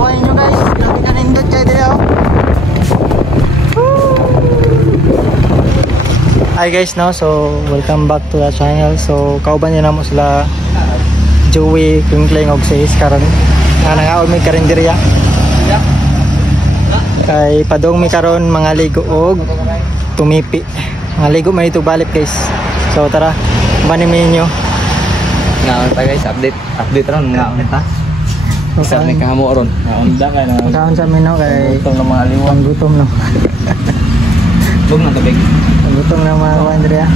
Tawain nyo guys. Grabe ka nindot kayo din ako. Hi guys, no, so welcome back to the channel. So kauban nyo na mo sila Joey, Kling og si karon nga nangaon may karinderya kay padong mi karon mga ligo og tumipi, mga ligo may ito balik guys. So tara banim ninyo ngaon ta guys, update ron ngaon ta sa ni kahamo ron ngaon da kay kaon sa amin no kay gutom na mga liwang gutom no. Bug na tabig. Gutom na mga Andrea.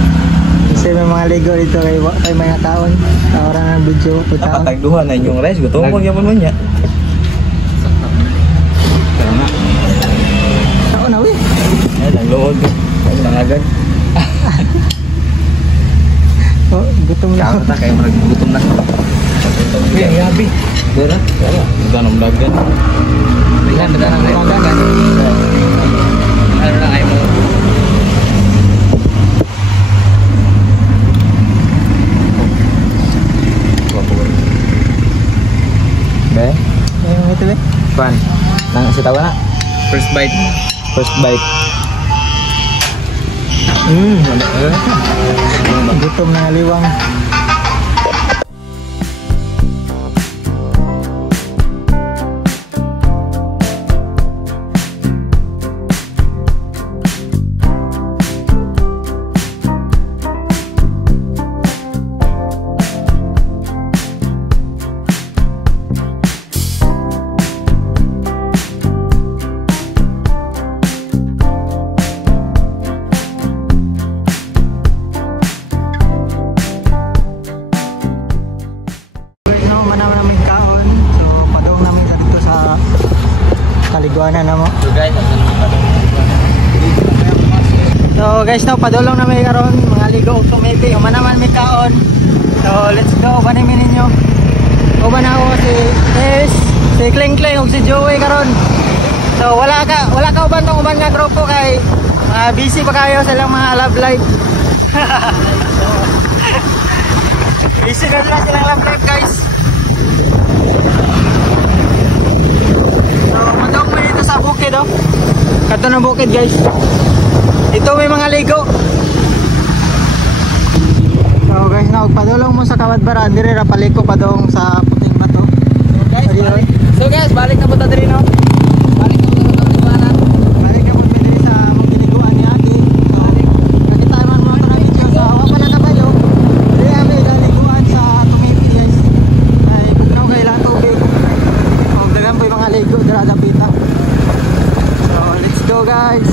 Kasi may mga ligo dito kay mga taon. Tawaran ng video. Dapat tagduhan na inyong rice. Gutom mo yaman man niya. Kaya nga. Taon na weh. Ay, nagluhod. Ay, nangagan. Oh, gutom na. Kaya ta kayo gutom na. Ay, gabi. Dara. Ganong dagan. Bilan bedanang kayo dagan. Ano lang kayo mo. Be? Yung ito eh. Pan. Nang si tawa na. First bite. Gutom na liwang. Kaliguanan na mo. So guys, no, padulong na may karon mga ligo og tumipi. Uma naman may kaon. So let's go banimin ninyo. Uban ako si Tess, si Kling og si Joey karon. So wala ka uban tong uban nga grupo kay busy pa kayo sa ilang mga love life. Busy na lang ilang love life guys. Madong mo dito sa bukid oh. Kato ng bukid guys. Ito may mga ligo. So guys, na padulong mo sa Kawadbaran dire ra paliko padong sa puting bato. So guys, balik na po ta diri no. Balik na po ta Kawadbaran. Balik na po diri sa mong kiniguan ni Aki. Nakita man mo na video sa awa pa na kabayo. Diri kami daliguan sa tumipi guys. Ay bugnaw kay lang tubig. Og dagan po yung mga ligo dira dapita. So let's go guys.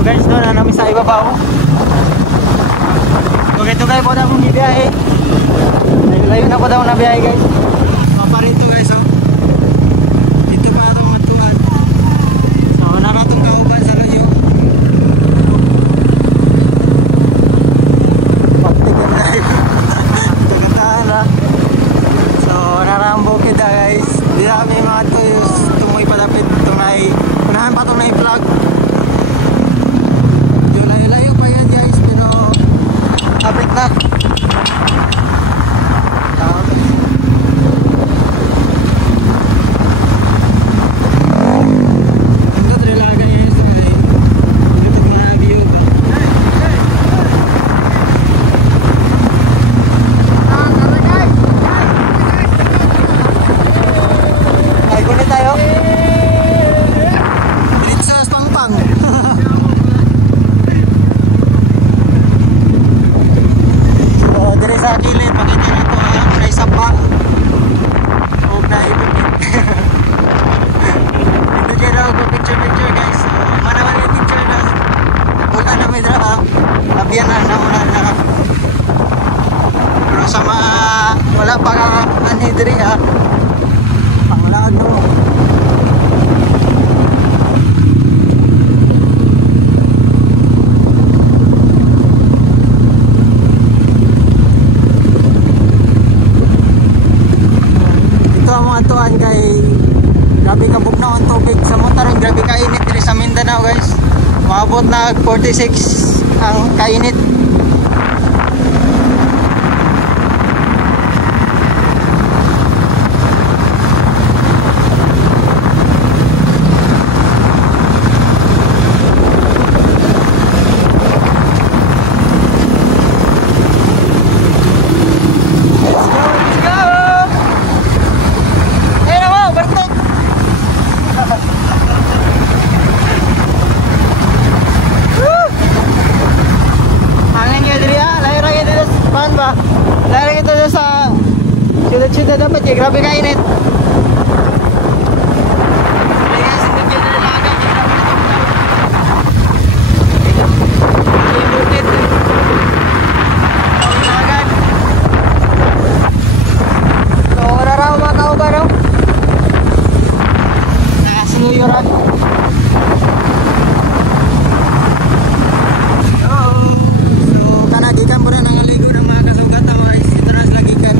Guys, doon na namin sa ibabaw. Tugay-tugay po daw mong biyahe. Layo na po daw na biyahe guys. Paparito guys oh. Dito pa itong matuan. So naratong kauban sa layo. Pagtigan na tagataan na. So narambukid na guys. Di kami mga tuyos. Tumoy palapit. Tunay. Unahan pa itong na-vlog. Kapit na. ya. Panglaad mo. Ito ang mga tuan kay grabe ka bugnaw ang tubig sa montaron, grabe kainit diri sa Mindanao guys. Maabot na 46 ang kainit. Sudah dapat ya, grabe kainit. So, wala raw mga kauba raw. Nakasinuyuran. So, kanadikan po na nangaligo ng mga kasugatan mga isitras lagi kan.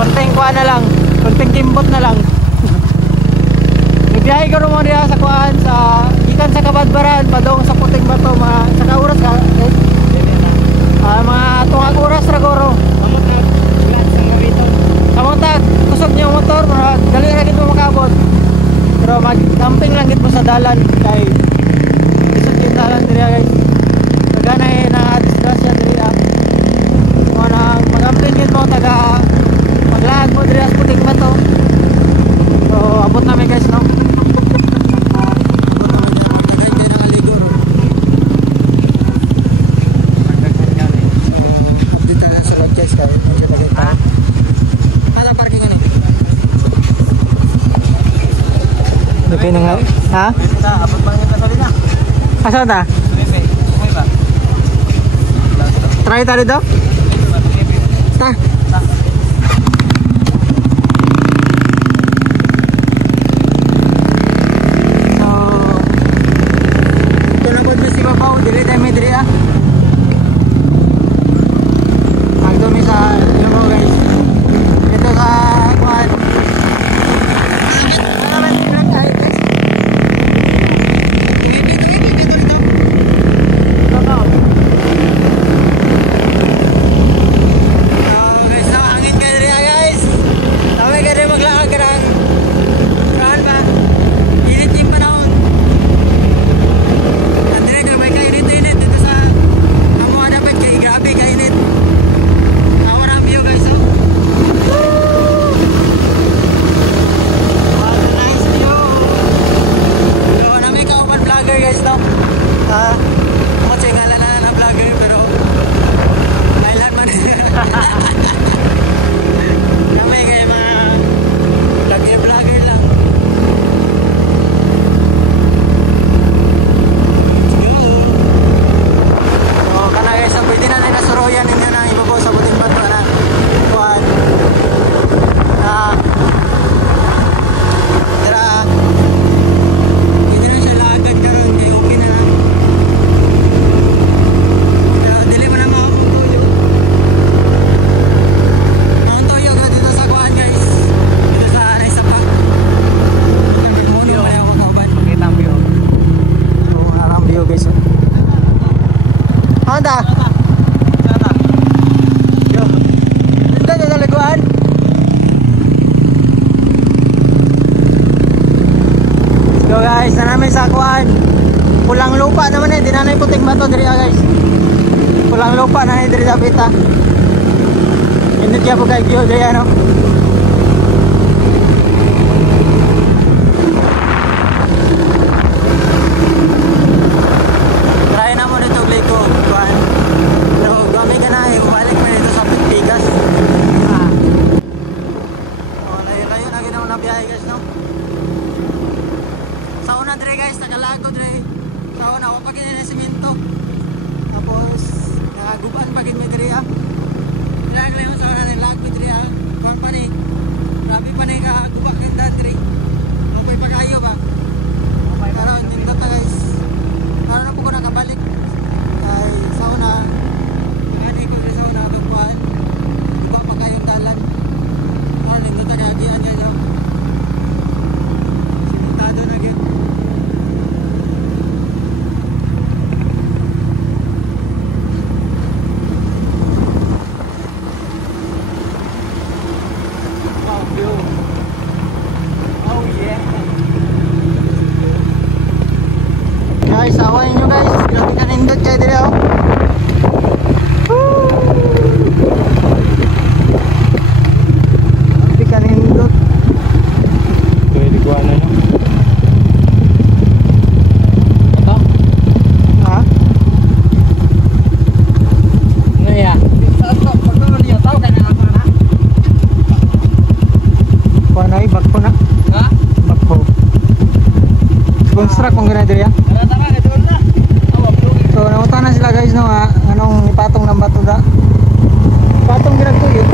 Konting kuha na lang, konting timbot na lang. Nagbiyahe ko rin mo rin sa kuhaan, sa ikan sa Kabadbaran, padong sa Puting Bato, mga saka oras ka, mga tungag oras ragoro. Kamuntag, kusog niyo motor, dali na gito makabot. Pero mag-camping lang gito sa dalan, kay isot yung dalan diri guys. Taganay na disgrasya diri mag-camping gito mo, taga maglaag mo diri sa Puting Bato. So abot namin guys, no? Abot namin, tagay kayo nakaligo. Ha? Abot bang yung kasali na? Asa ta? Okay ba? Try tayo dito? Ta. So, ito na po si Babaw. Dili tayo may diri ah. Magdumi sa Ilonggo guys. Ito sa kuhan. Guys, na namin sa kuan. Pulang lupa naman eh, di na puting bato diri guys. Pulang lupa na diri sa pita. Hindi kaya po kay view diri ano. Try na mo dito Glico, kuan. Pero gami ka na eh, balik mo dito sa Pigas. Oh, layo-layo na ginawa na biyahe guys, no? Sa una dire guys, nakalago dire. Sa una, ako pagin na simento. Tapos, nakaguban pagin may dire ah. Pinagla yung sa una ng lago dire ah. Kuhan pa ni, grabe pa ni kakagubak ng dad dire. Ako'y pag-ayo ba? Pero, nindot na guys. Para na po ko nakabalik. Ay, sa una, nakadi ko rin sa una, magkuhan. Gubak pa kayong talan. Para nindot na niyagian niya dyan. Simentado na gyan. Guys, awayin nyo guys. Grabe ka nindot kayo dito oh. Grabe ka nindot. Pwede ko ano nyo? Ito? Ha? Ano yan? Tao ka na ako na? Kuha na back ko na. Ha? Back ko. Construct kung gano'n dito yan. Tara, ito na. So namunta na sila guys no ha. Anong ipatong ng bato da? Ipatong ginagto yun.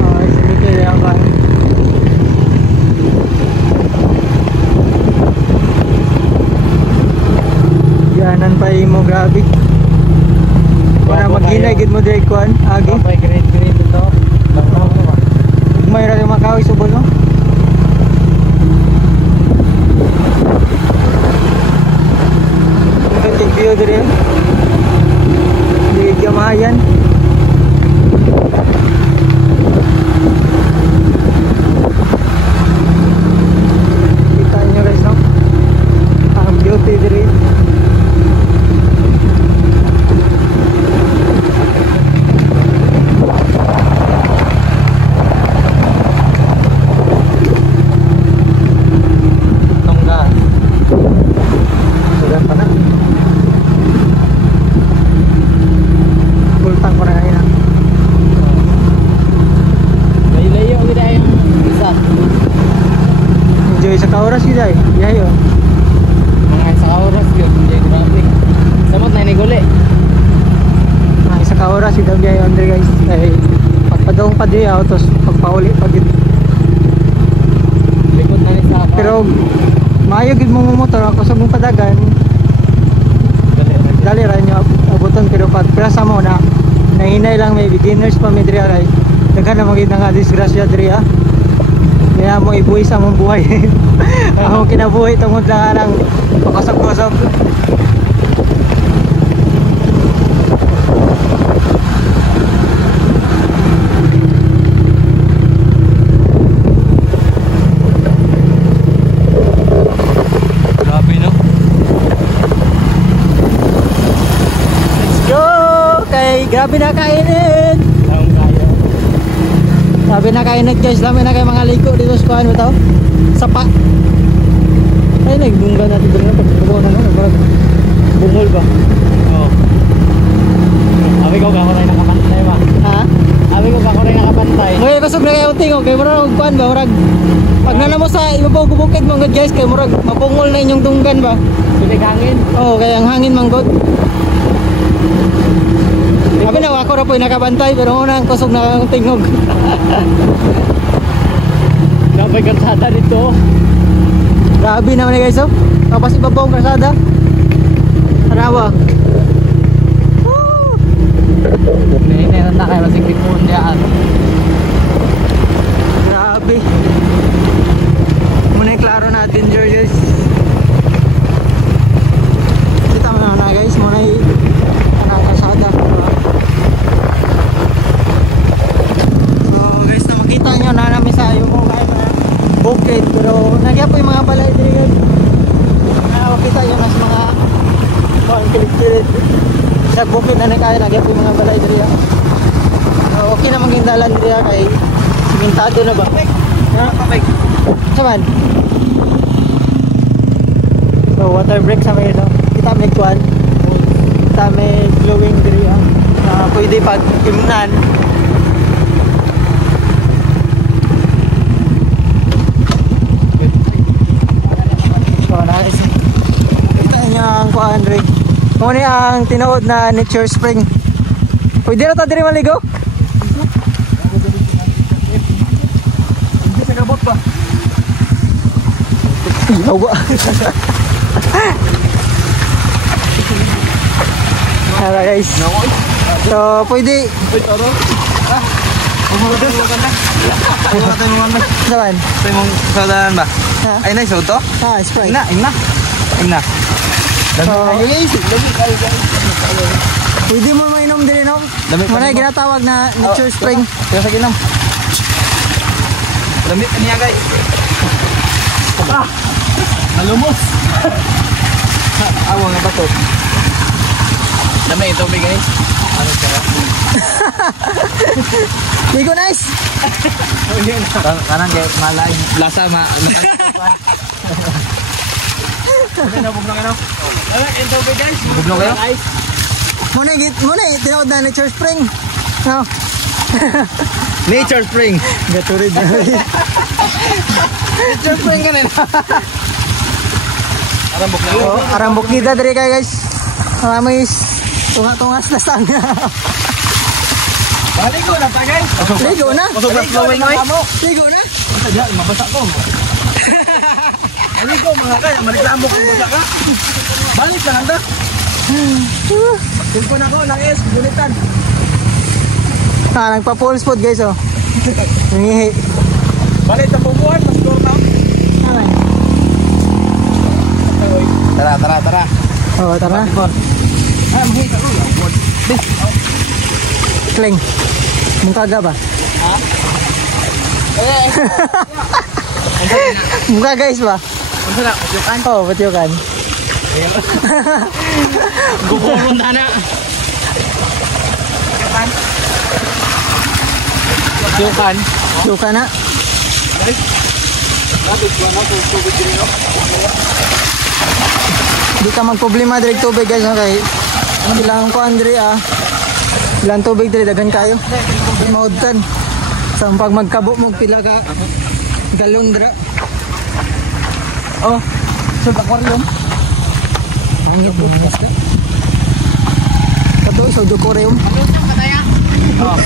Oh, sige kaya yan ba? Yanan pa mo grabe. Para maghinay gid mo direct kuan agi. Okay, great ito. May ra yung makawi subol no. Yung view dire. Di gamayan. Kita nyo guys no. Ang beauty dire. klase daw biyahe Andre guys. Kay pagpadong pa di autos pagpauli pag Likod na rin sa ako. pero maayo gid mo motor ako sa mong padagan. Dali ra nyo abuton pero pag prasa mo na nahinay lang may beginners pa may diri ay daghan na magid nga disgrasya diri ha. Kaya mo ibuhi sa mong buhay. Ako kinabuhi tungod lang ang pakasok-pasok. Grabe no? Let's go! Kay grabe na kainit! Ang kaya. Grabe na kainit guys, dami na kayo mga liko dito sa kuhan mo tao. Sapa. Ay, nagbungga natin doon pag bukaw na no, bungol ba? Oo. Abi ko kako rin nakapantay ba? Ha? Abi ko kako rin nakapantay. Ngayon, pasok na kayo tingog, kay murag kuhan ba, murag pag nanamo sa ibabaw gubukid mo good guys, kay murag mapungol na inyong dunggan ba? Pilig hangin. Oo, kaya ang hangin manggod. Sabi na ako na po yung nakabantay pero una ang kusog na ang tingog. Napay karsada dito. Grabe naman eh guys oh. Tapos ibabaw ang karsada. Tarawa. Naiinan na kayo masing pikon dyan. Grabe. Muna yung klaro natin Georges. Kita mo na guys, muna yung anang karsada. So guys, na makita nyo na namin sa iyo kung kaya na bukid. Pero nagya po yung mga balay dito guys. Nakakita nyo na sa mga kilit-kilit. Sa bukid na kaya nagya po yung mga balay dito. So okay na maging dalan dito kay simintado na ba? Papay. Saman? So water break sa may ito. Kita may kuwan. Kita may glowing diri na pwede pag imnan. So nice. Kita niya ang kuwan rin. Kung ano ang tinuod na nature spring. Pwede na ta diri maligo? Hindi pinabot ba? Yawa. Hala guys. So pwede. Wait, oro? Ah? Umudos ka na? Ayaw tayo mga man. Saan? Tayo mong saudanan ba? Ha? Ay na, sauto? Ah, Sprite. Ina. So, Dami kayo guys. pwede mo mainom din no? Dami pa Muna rin yung mo. ginatawag na nature spring. Kaya sa ginam. Dami pa niya guys. Ah! Nalumos! Awa nga ba to? Dami ito guys. Ano ka ba? Ligo nice! Kanan kayo malain. Lasa Nabog na kayo? Ito guys. Nabog na kayo? Muna yung tinawag na nature spring. No? Nature Spring. Gaturid na. Nature Spring ka na. Arambok na So, arambok nida diri kayo guys. Maraming tunga-tungas na sanga. Baligo na pa guys. Ligo na? Pasok na flowing oy. Ligo na? Sadya, mabasa ko. Baligo mga kaya, maliklamo kung basa ka. Balik na handa. Tulpo na ko, ng S, bulitan. Nagpa-full spot guys oh. Nangihi. Balik na bubuhan, mas score na. Tara. Oh, tara. Ah, mahita ko. Kling. Mungkaga ba? Ha? Eh. Mungka guys ba? Ang sarap, yukan. Oh, patiukan. Gugulong na na. Yukan. Patiukan na. Di ka magproblema direct tubig guys okay. Ilang ko Andre ilang tubig dire dagan kayo. Di maudtan. Sa pag magkabo mo pila ka galon dra. Oh, so aquarium. Hangit mo mas ka. So Kato sa Jokorium. Oh.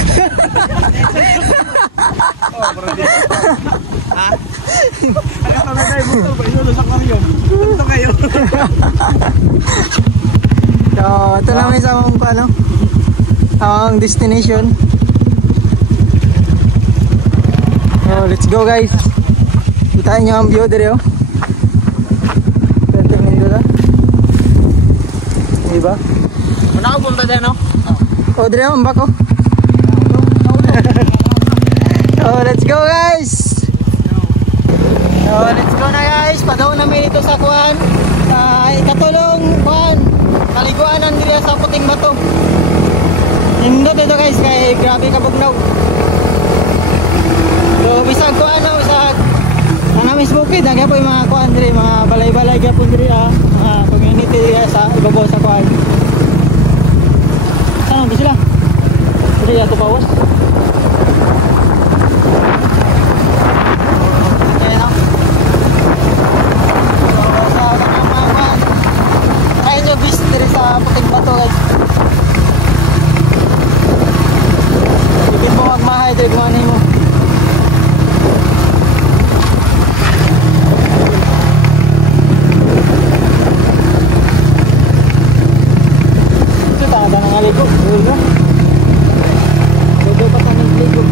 So, ito naman sa mga ano, ang destination. So, let's go guys. Kitain nyo ang view dito. Pwede nyo dito. Diba? Muna ako punta dyan, no? O, dito ang bako. So, let's go guys. So, let's go na guys. Padaw namin ito sa kuhan. Katulong kuhan. Kaliguanan nila sa puting bato. Hindot ito guys. Kaya grabe kabugnaw. So, bisag kuhan na. Bisag namis bukid. Nagya po yung mga kuhan diri. Mga balay-balay kaya po diri. Mga community diri sa ibabaw sa kuhan. Saan ba sila? Diri ato pawas. Sa puting bato guys. Bikin mo magmahay dito kung ano mo. Ito tanda ng aligo. Dodo pa tanong aligo.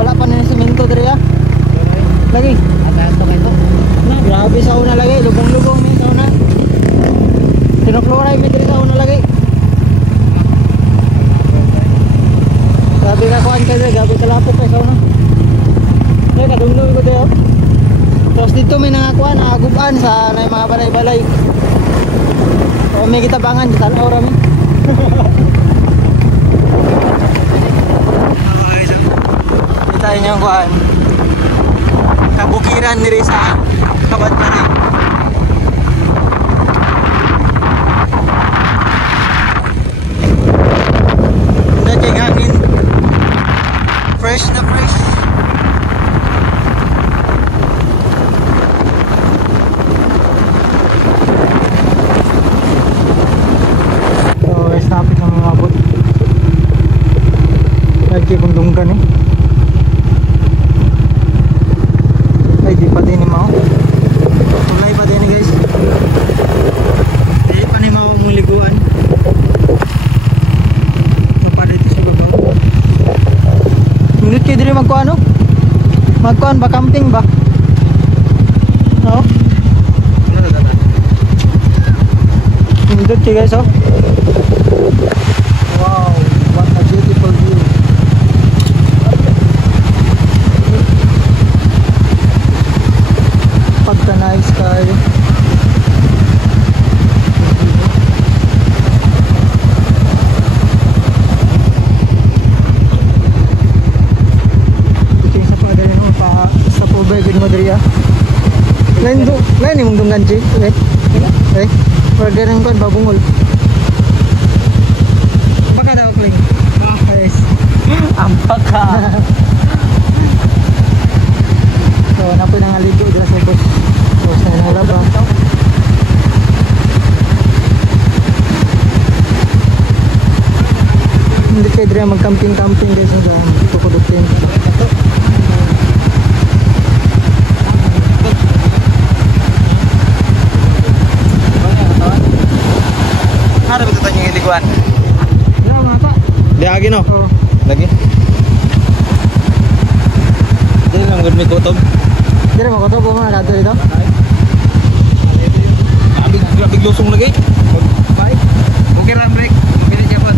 Wala pa na semento diri ah. Lagi. Asa kayo. Na grabe sa una lagi, lubong-lubong ni sa una. Tinokloray mi diri sa una lagi. Grabe na kuan kay gabi kalapok kay sa una. Kaya kadungloy ko dito. Tapos dito may nangakuan, aguban sa na mga balay-balay. O may kitabangan tanaw ra mi. Tayo niyong kuhan kabukiran niri sa Kabatmaran. Hindi kay hangin fresh na fresh. So stop it ng mga abot lagi kung dunggan eh. Di pa din mo. Tulay pa din guys. Di pa ni mo muliguan. Napadit si babaw. Minute kay diri magkuan no? Magkuan ba camping ba? No? Minute kay guys oh. Wow, what a beautiful view. Nice sky. Kucing sa pada ni mo pa sa pobre gid mo diri ah. Lain ni mong dungan ji. Order nang kon babungol. Baka daw kling. Guys. Ampak ka. So napoy nang aligo dira sa bus. Sa mula ba? Hindi kayo dito mag-camping-camping guys. Ito ko dutin. Ano ba ito yung iliguan? Wala mga pa. Lagi no? Lagi? Dili lang good may kutob. Dili mo kutob po mga nato dito? Grabe lusong lagi. Bye. Okay ram break. Pili jabat.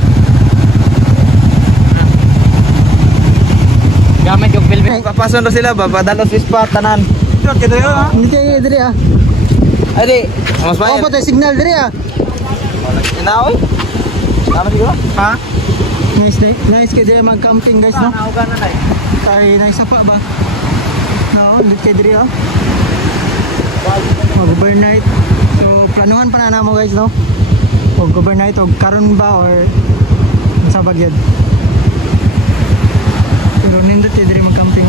Gamit yung film. Papason sila ba? Padalo sa spot tanan. Dito kita yo ha. Hindi kayo diri ah. Adi, mas baik. Oh, patay signal diri ah. Inaoy. Tama di ba? Ha? Nice kay dire mag-camping guys no. Tay na isa pa ba? No, lit kay dire oh. Mag-overnight. So planuhan pa na namo guys no. Mag-overnight og karon ba or sa bagyod. Pero nindot kay dire mag-camping.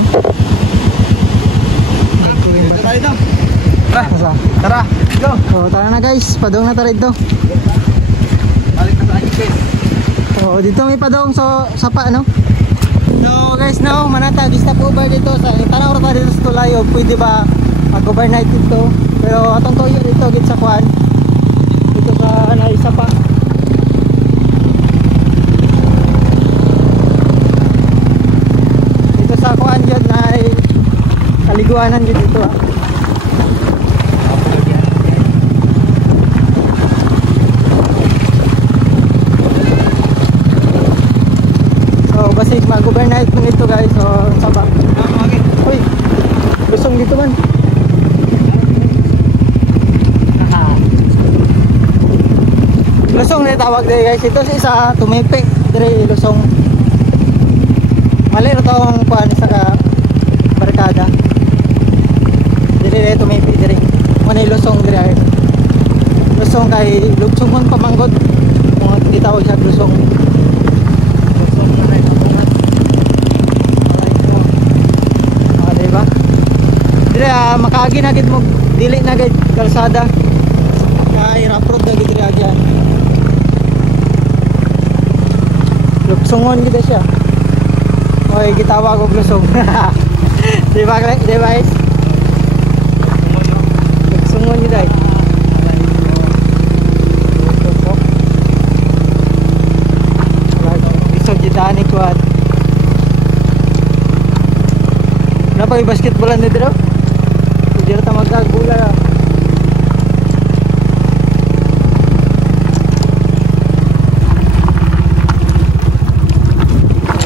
Tara, go. So tara na guys, padong na tara dito. Balik na sa akin guys. So dito may padong so sapa no. So guys now manata stop over dito sa tanaw ra dito sa Tulayo. Pwede ba mag-overnight dito? Pero atong toyo dito gid sa kuan. Dito sa naisa pa. Dito sa kuan jud na kaliguanan jud dito ah. Basig mag-overnight mo ito guys. So saba. Uy, lusong dito man. Lusong na tawag dito guys. Ito sa isa tumipik. Dire lusong. Mali na itong kuhan sa barkada. Dire tumipik dire. Manay lusong dire. Lusong kay lugsungon pamanggot. Kung itawag siya lusong. Dire makaagi na gid mo dili na gid kalsada. Kay rough road na gid dire agyan. Lugsungon gid siya. Oy gitawag og lusong. Di ba guys? Lugsungon gid ay. Isog gid ani kuat. Napay basketballan ni dito. Dito ta magkagbola.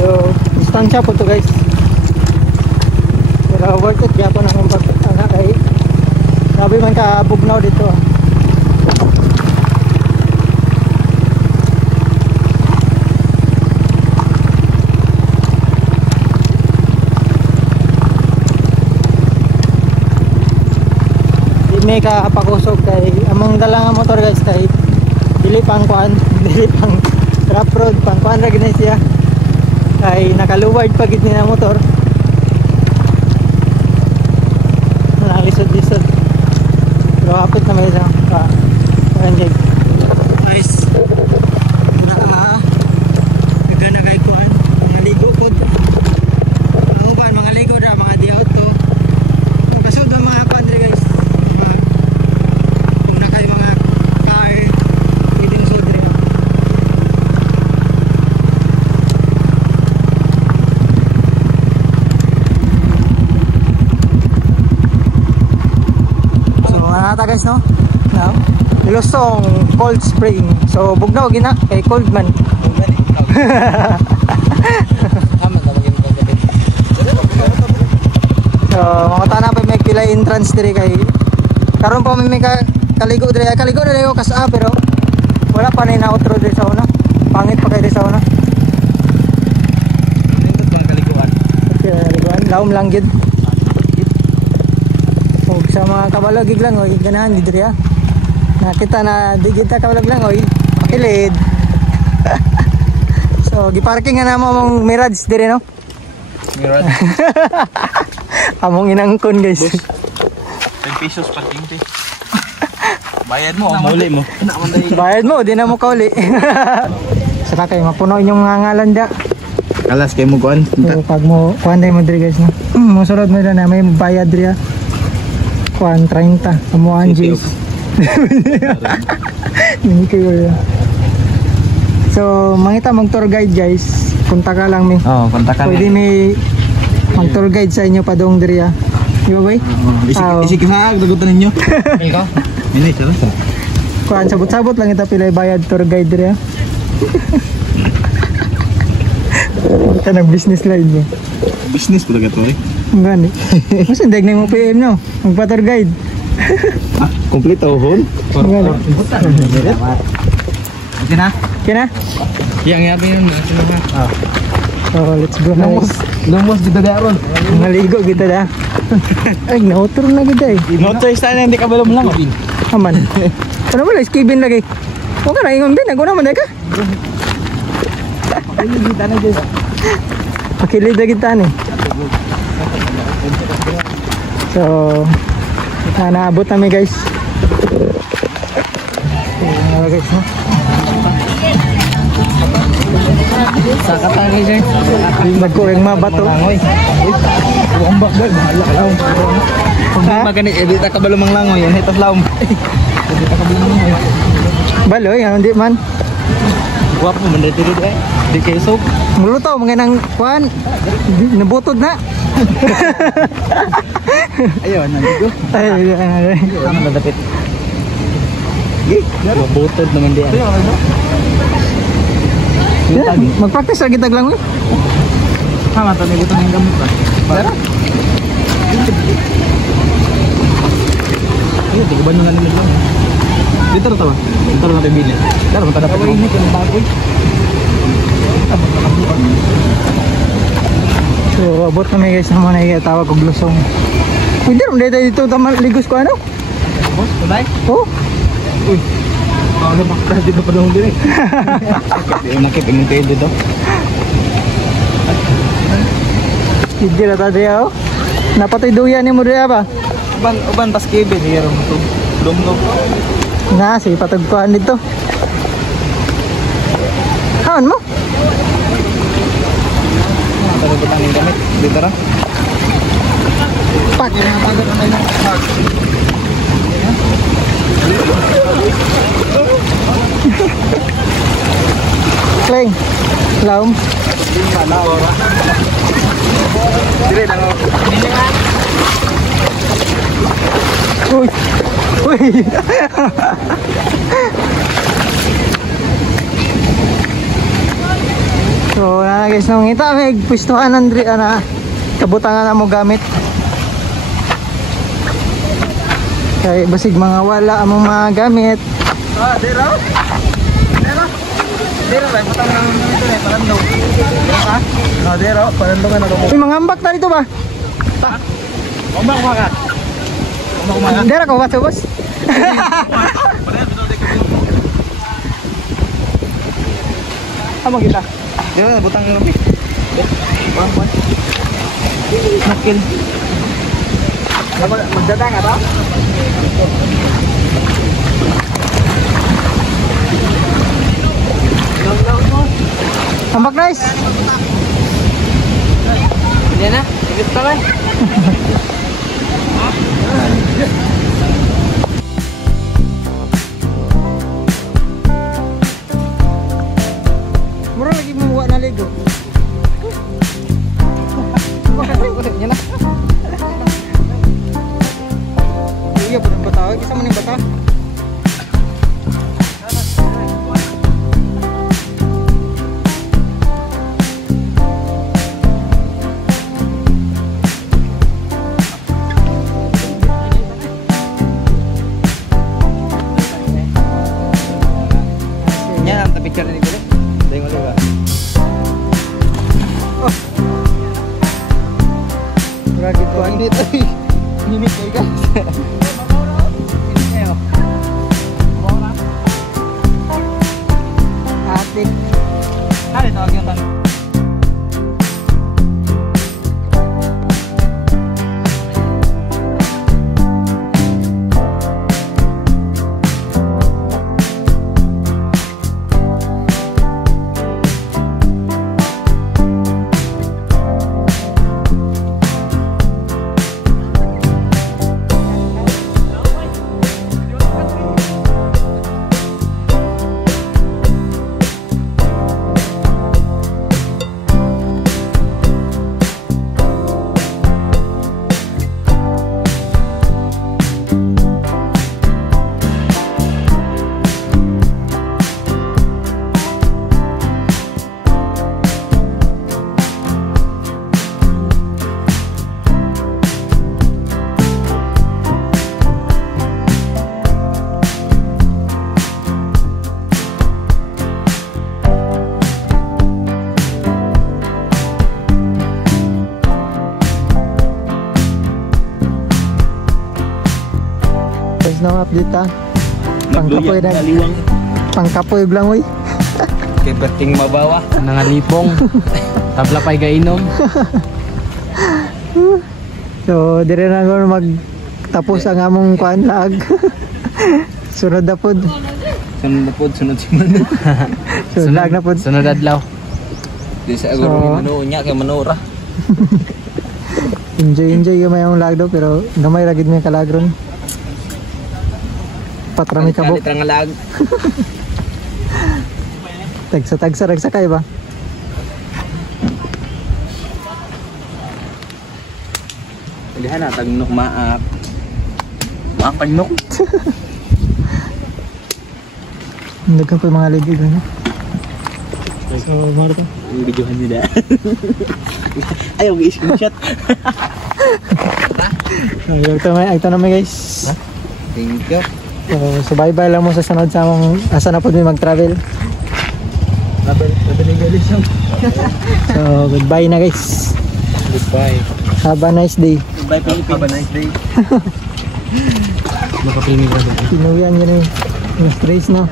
So, distansya po to guys. Pero worth it gyapon ang pag-ana kay grabe man ka bugnaw dito. May kapakusog kay among dalang motor guys kay dili pang kuan, dili pang rough road, pang kuan ra gid siya. Kay nakaluward pa gid na motor. Nalisod-lisod. Pero apit na may isang enjig. Nice. Gagana kay kuan, mga ligo pod. Ano ba mga ligo ra mga di auto. Kasod ang mga kuan guys. Guys no? Now, Lusong Cold Spring. So bugnaw gina kay cold man. So mga tana pa may pilay entrance diri kay karon pa may kaligo diri ko kasa pero wala pa na outro diri sa una. Pangit pa kay diri sa una. Nindot ba kaliguan? Kaliguan laom lang gid. Sa mga kabalagig lang oy ganahan diri ah. Nakita na di kita kabalag lang oy pakilid. So giparking na mo mong Mirage diri no. Mirage. Among inangkon guys. 10 pesos parking te. Bayad mo o mauli mo. Bayad mo di na mo kauli. Saka kay mapuno inyong ngalan da. Alas kay mo kuan. So pag mo kuan day mo diri guys no. Mosulod mo na may bayad diri ah. Kuan 30 amo anjis. Hindi kayo. So mangita mag tour guide guys. Punta ka lang mi. Oh, punta ka. Pwede may mag tour guide sa inyo padong diri ah. Di ba bay? Isik sa dagutan ninyo. Ikaw. Ini sila. Kuan sabot-sabot lang ita pilay bayad tour guide diri ah. Ito nag business line mo. Business po dagat mo eh. Gani. Mas indag na mo PM no. Magpa-tour guide. Ah, kompleto hon. Okay na? Okay na? Yang yabi yun na. So let's go na guys. Lumos dito daron. Maligo kita dah. Ay, nautur na kita eh. Motor style hindi ka balom lang. Aman. Ano mo lang, skibin lagi. Huwag ka na, ingon bin. Ako naman ka. Kita na guys. Pakilid na kita ni. So, naabot namin guys. Guys, no? Sakat tayo sir. Magkuwing mabato. Langoy. Umbak boy, bahala ka lang. Kung di magani, edita ka balom ang langoy. Yan hitas laom. Edita ka balom ang langoy. Baloy, ano di man. Guwapo man dito dito eh. Di kayo soap. Muluto, mga nang kuhan. Nabutod na. Ayun, nandito. Ay, Ano nadapit? Mabutod naman di. mag-practice lagi tag lang. Tama, tanay ko ng gamot ba? Para? Ayun, di ko ba nyo nalimit lang? Dito na tama. Dito na natin bilin. Dito na dapat mo. Ini ko ng bagoy. So, abot kami guys na muna tawag ko blusong. Pwede rin dito tama ligos ko ano? Boss, bye. Oh? Uy. Ano ba? Dito pa lang din eh. Yung nakiping ng pwede dito. Hindi na tayo oh. Napatoy duyan ni mo diya ba? Uban pas kibe di ron to. Lumlom. Na, sige patagpuan dito. Haan mo? Ano ba tanging gamit? Dito ra. Pak. Kleng. Laum. Dire lang. Uy. Uy. So, guys, nung kita may pwestuhan Andre ana kabutangan na mo gamit. Kay basig mga wala among mga gamit. Dira. Dira ba butang ng ito eh parandong. Ha? Dira, parandong na ako. Uy, mga ambak na dito ba? Ombak ka. Dera ko ba boss? Amo kita. Dira butang ng lupi. Buwan. Nakil. Magdadang ka ba? Ambak guys. Yan na. Ikit pa kan. Mura lagi membuat na Lego. Yan na. Iya, pud bata. Bisa man bata. Yan, tapi picture ni ko. Dengo diba? Lagi ko Ini tuh. Ini guys. atik. Hari tawag yung tanong. update ha. Pangkapoy na. Pangkapoy blang uy. Kay perting mabawa. Nangalipong. Tabla pa'y gainom. So, dire na ko magtapos ang among kuan lag. Sunod na pod. Sunod si Manu. Sunod lag na pod. Sunod adlaw. Di sa aguro ni Manu nya kay Manura. Enjoy gamay ang lag daw pero gamay ra gid may kalagron. Patrami ka bok. Kalit lag. Tagsa ragsakay ba? Lihan na tagnok maak. Maak tagnok. Nagkan po yung mga ligid ano? So, Marta. Yung videohan niyo da. Ayaw, i-screenshot. Ito na may guys. Thank you. So bye-bye lang mo sa sunod sa among asa na po may mag-travel. So, goodbye na guys. Goodbye. Have a nice day. Goodbye, Philippines. Have a nice day. Makapinig ka doon. Pinuyan yun eh. Yung stress no.